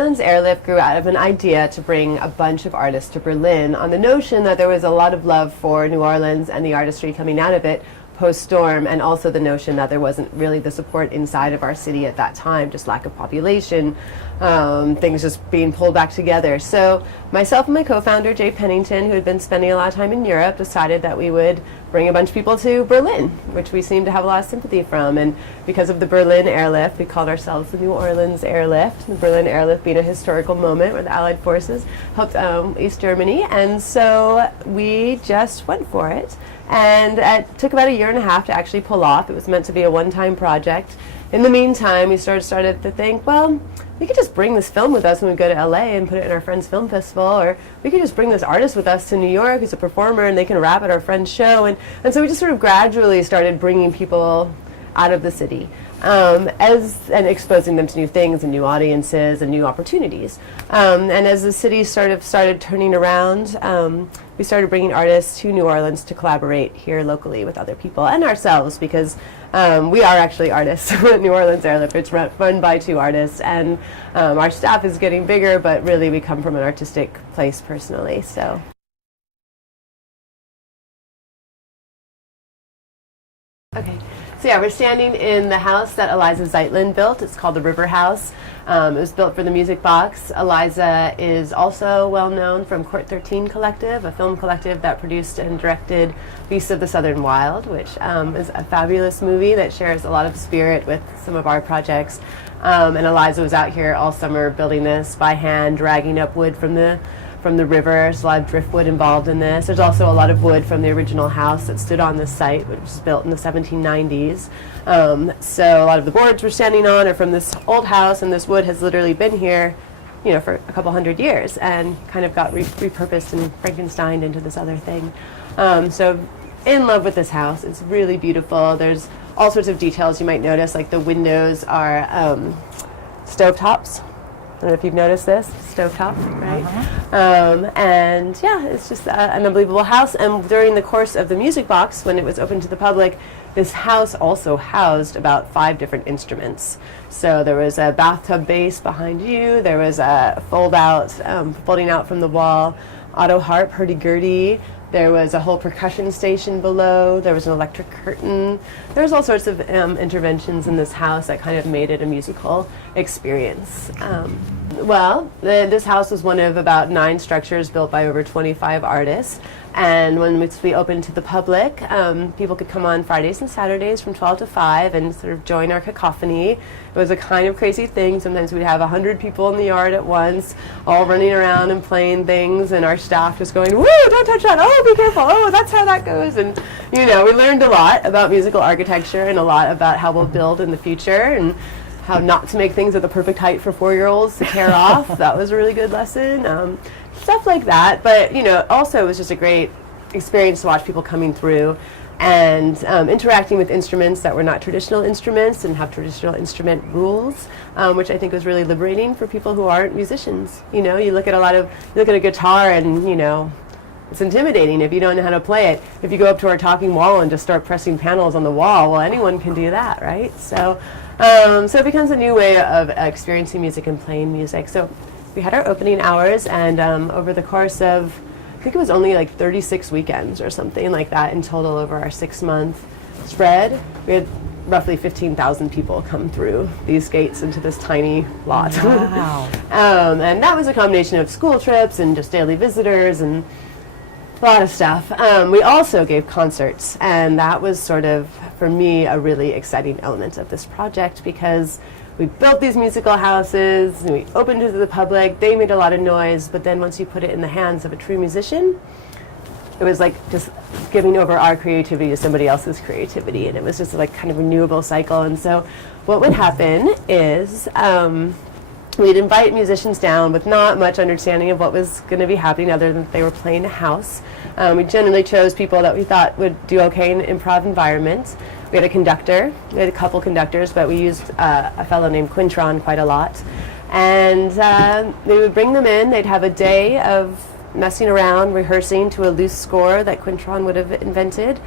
Orleans Airlift grew out of an idea to bring a bunch of artists to Berlin on the notion that there was a lot of love for New Orleans and the artistry coming out of it post-storm, and also the notion that there wasn't really the support inside of our city at that time, just lack of population, things just being pulled back together. So myself and my co-founder, Jay Pennington, who had been spending a lot of time in Europe, decided that we would bring a bunch of people to Berlin, which we seem to have a lot of sympathy from. And because of the Berlin Airlift, we called ourselves the New Orleans Airlift, the Berlin Airlift being a historical moment where the Allied forces helped East Germany. And so we just went for it. And it took about 1.5 years to actually pull off. It was meant to be a one-time project. In the meantime, we started to think, well, we could just bring this film with us when we go to LA and put it in our friend's film festival, or we could just bring this artist with us to New York as a performer and they can rap at our friend's show. And so we just sort of gradually started bringing people out of the city and exposing them to new things and new audiences and new opportunities. And as the city started turning around, we started bringing artists to New Orleans to collaborate here locally with other people and ourselves, because we are actually artists at New Orleans Airlift. It's run by 2 artists, and our staff is getting bigger, but really we come from an artistic place personally. So. Okay. So yeah, we're standing in the house that Eliza Zeitlin built. It's called the River House. It was built for the Music Box. Eliza is also well known from Court 13 Collective, a film collective that produced and directed Beasts of the Southern Wild, which is a fabulous movie that shares a lot of spirit with some of our projects. And Eliza was out here all summer building this by hand, dragging up wood from the river. There's a lot of driftwood involved in this. There's also a lot of wood from the original house that stood on this site, which was built in the 1790s. So a lot of the boards we're standing on are from this old house, and this wood has literally been here, you know, for a couple hundred years, and kind of got repurposed and Frankensteined into this other thing. So in love with this house. It's really beautiful. There's all sorts of details you might notice, like the windows are stovetops. I don't know if you've noticed this, stovetop, right? And yeah, it's just an unbelievable house. And during the course of the Music Box, when it was open to the public, this house also housed about 5 different instruments. So there was a bathtub bass behind you, there was a folding out from the wall, auto harp, hurdy-gurdy. There was a whole percussion station below. There was an electric curtain. There was all sorts of interventions in this house that kind of made it a musical experience. This house was one of about 9 structures built by over 25 artists. And when we opened to the public, people could come on Fridays and Saturdays from 12 to 5 and sort of join our cacophony. It was a kind of crazy thing. Sometimes we'd have 100 people in the yard at once, all running around and playing things, and our staff just going, "Woo, don't touch that, oh, be careful, oh, that's how that goes." And, you know, we learned a lot about musical architecture and a lot about how we'll build in the future and how not to make things at the perfect height for 4-year-olds to tear off. That was a really good lesson. Stuff like that. But, you know, also it was just a great experience to watch people coming through and interacting with instruments that were not traditional instruments and have traditional instrument rules, which I think was really liberating for people who aren't musicians. You know, you look at a guitar and, you know, it's intimidating if you don't know how to play it. If you go up to our talking wall and just start pressing panels on the wall, well, anyone can do that, right? So it becomes a new way of experiencing music and playing music. So we had our opening hours, and over the course of, I think it was only like 36 weekends or something like that in total over our 6-month spread, we had roughly 15,000 people come through these gates into this tiny lot. Wow. And that was a combination of school trips and just daily visitors and a lot of stuff. We also gave concerts, and that was sort of, for me, a really exciting element of this project, because we built these musical houses, and we opened it to the public, they made a lot of noise, but then once you put it in the hands of a true musician, it was like just giving over our creativity to somebody else's creativity, and it was just like kind of renewable cycle. And so what would happen is we'd invite musicians down with not much understanding of what was going to be happening other than they were playing a house. We generally chose people that we thought would do okay in an improv environment. We had a conductor, we had a couple conductors, but we used a fellow named Quintron quite a lot. And they would bring them in, they'd have a day of messing around, rehearsing to a loose score that Quintron would have invented.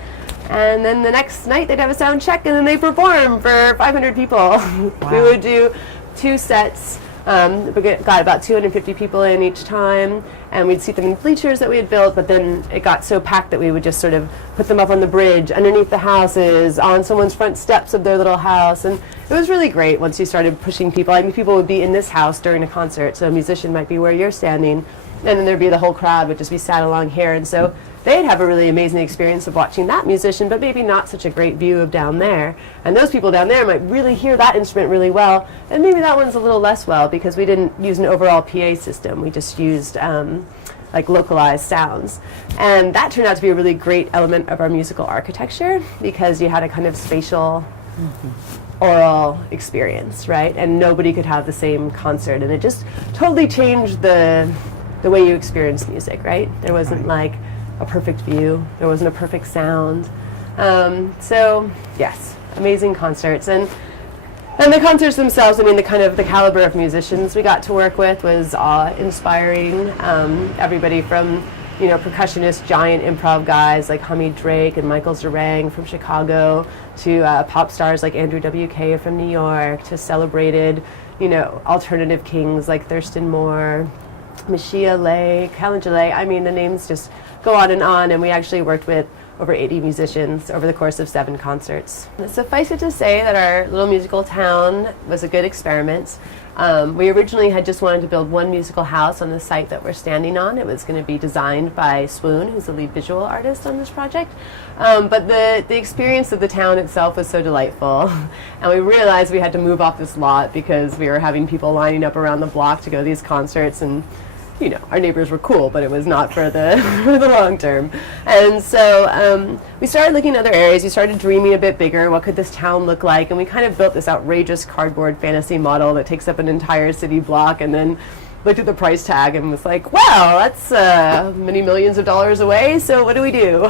And then the next night they'd have a sound check, and then they perform for 500 people. Wow. We would do 2 sets We got about 250 people in each time, and we'd seat them in bleachers that we had built, but then it got so packed that we would just sort of put them up on the bridge, underneath the houses, on someone's front steps of their little house, and it was really great once you started pushing people. I mean, people would be in this house during a concert, so a musician might be where you're standing, and then there'd be the whole crowd would just be sat along here, and so they'd have a really amazing experience of watching that musician, but maybe not such a great view of down there. And those people down there might really hear that instrument really well, and maybe that one's a little less well because we didn't use an overall PA system. We just used like localized sounds. And that turned out to be a really great element of our musical architecture because you had a kind of spatial oral experience, right? And nobody could have the same concert, and it just totally changed the way you experience music, right? There wasn't like a perfect view. There wasn't a perfect sound. So yes, amazing concerts. And the concerts themselves, I mean, the kind of the caliber of musicians we got to work with was awe-inspiring. Everybody from, you know, percussionist, giant improv guys like Hamid Drake and Michael Zerang from Chicago to pop stars like Andrew WK from New York to celebrated, you know, alternative kings like Thurston Moore, Mashia Lay, Kalanjalay. I mean, the names just go on, and we actually worked with over 80 musicians over the course of 7 concerts. Suffice it to say that our little musical town was a good experiment. We originally had just wanted to build one musical house on the site that we're standing on. It was going to be designed by Swoon, who's the lead visual artist on this project. But the experience of the town itself was so delightful. And we realized we had to move off this lot because we were having people lining up around the block to go to these concerts, and you know, our neighbors were cool, but it was not for the for the long term. And so we started looking at other areas. We started dreaming a bit bigger. What could this town look like? And we kind of built this outrageous cardboard fantasy model that takes up an entire city block, and then looked at the price tag and was like, wow, that's many millions of dollars away, so what do we do?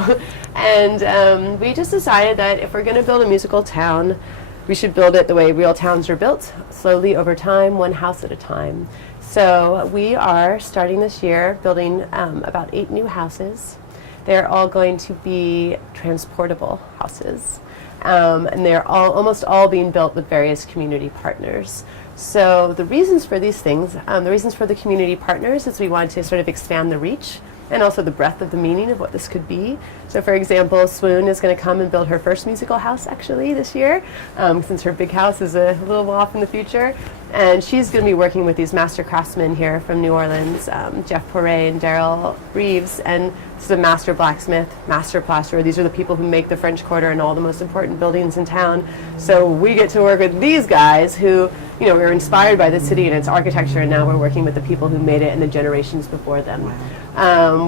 And we just decided that if we're going to build a musical town, we should build it the way real towns are built, slowly over time, one house at a time. So we are starting this year building about 8 new houses. They're all going to be transportable houses. And they're almost all being built with various community partners. So the reasons for these things, the reasons for the community partners is we want to sort of expand the reach and also the breadth of the meaning of what this could be. So for example, Swoon is going to come and build her first musical house actually this year, since her big house is a little off in the future. And she's going to be working with these master craftsmen here from New Orleans, Jeff Poiret and Daryl Reeves, and this is a master blacksmith, master plasterer. These are the people who make the French Quarter and all the most important buildings in town. So we get to work with these guys who, you know, we were inspired by the city and its architecture, and now we're working with the people who made it and the generations before them.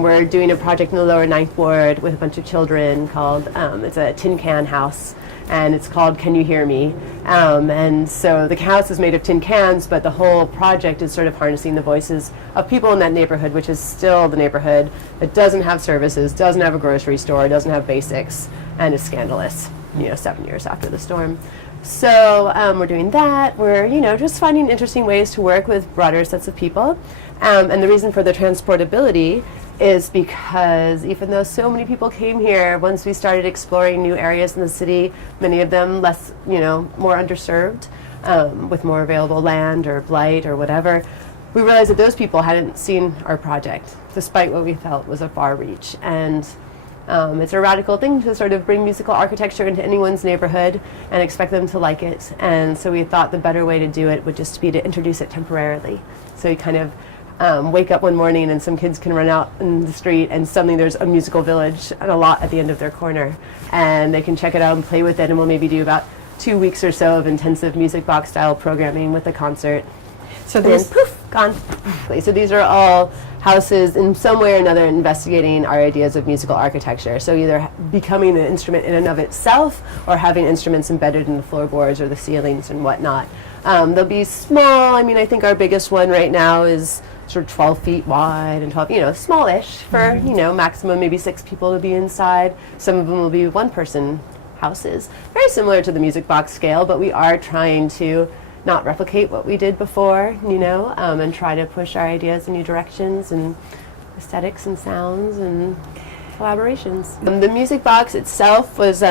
We're doing a project in the Lower Ninth Ward with a bunch of children called, it's a tin can house, and it's called Can You Hear Me? And so the house is made of tin cans, but the whole project is sort of harnessing the voices of people in that neighborhood, which is still the neighborhood that doesn't have services, doesn't have a grocery store, doesn't have basics, and is scandalous, you know, 7 years after the storm. So we're doing that. We're, you know, just finding interesting ways to work with broader sets of people. And the reason for the transportability is because even though so many people came here, once we started exploring new areas in the city, many of them less, you know, more underserved, with more available land or blight or whatever, we realized that those people hadn't seen our project, despite what we felt was a far reach. And it's a radical thing to sort of bring musical architecture into anyone's neighborhood and expect them to like it. And so we thought the better way to do it would just be to introduce it temporarily. So you kind of wake up one morning and some kids can run out in the street and suddenly there's a musical village and a lot at the end of their corner. And they can check it out and play with it, and we'll maybe do about 2 weeks or so of intensive music box style programming with the concert. So there's poof, gone. So these are all houses in some way or another investigating our ideas of musical architecture. So either becoming an instrument in and of itself or having instruments embedded in the floorboards or the ceilings and whatnot. They'll be small. I mean, I think our biggest one right now is sort of 12 feet wide and 12, you know, smallish for, you know, maximum maybe 6 people to be inside. Some of them will be one-person houses. Very similar to the music box scale, but we are trying to not replicate what we did before, you know, and try to push our ideas in new directions and aesthetics and sounds and collaborations. The music box itself was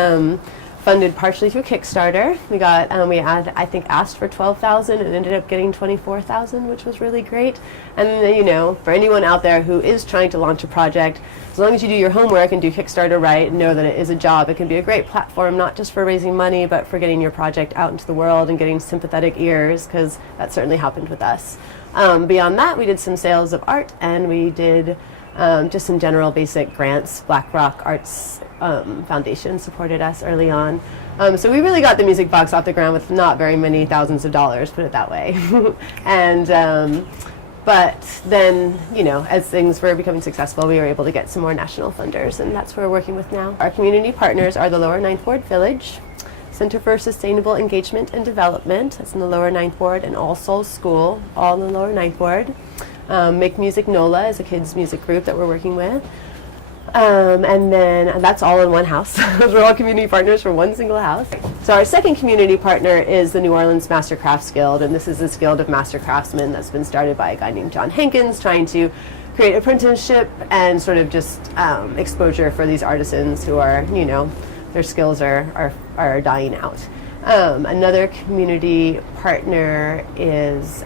funded partially through Kickstarter. We got, we had, I think, asked for $12,000 and ended up getting $24,000, which was really great. And you know, for anyone out there who is trying to launch a project, as long as you do your homework and do Kickstarter right and know that it is a job, it can be a great platform, not just for raising money, but for getting your project out into the world and getting sympathetic ears, because that certainly happened with us. Beyond that, we did some sales of art, and we did just some general basic grants. BlackRock Arts Foundation supported us early on. So we really got the music box off the ground with not very many thousands of dollars, put it that way. And but then, you know, as things were becoming successful, we were able to get some more national funders, and that's what we're working with now. Our community partners are the Lower Ninth Ward Village, Center for Sustainable Engagement and Development, that's in the Lower Ninth Ward, and All Souls School, all in the Lower Ninth Ward. Make Music NOLA is a kids' music group that we're working with. And then that's all in one house. We're all community partners for one single house. So our second community partner is the New Orleans Master Crafts Guild, and this is this guild of master craftsmen that's been started by a guy named John Hankins, trying to create apprenticeship and sort of just exposure for these artisans who are, you know, their skills are dying out. Another community partner is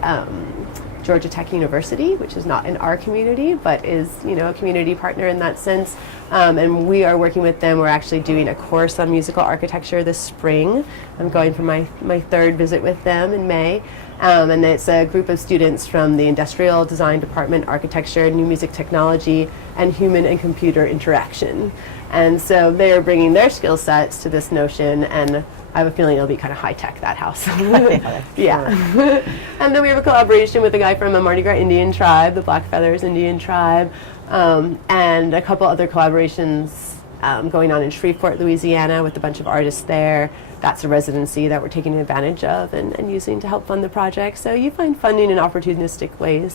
Georgia Tech University, which is not in our community, but is, you know, a community partner in that sense. And we are working with them. We're actually doing a course on musical architecture this spring. I'm going for my third visit with them in May. And it's a group of students from the Industrial Design Department, Architecture, New Music Technology, and Human and Computer Interaction. And so they're bringing their skill sets to this notion, and I have a feeling it'll be kind of high-tech, that house. Yeah. And then we have a collaboration with a guy from a Mardi Gras Indian tribe, the Black Feathers Indian tribe, and a couple other collaborations going on in Shreveport, Louisiana, with a bunch of artists there. That's a residency that we're taking advantage of and using to help fund the project. So you find funding in opportunistic ways.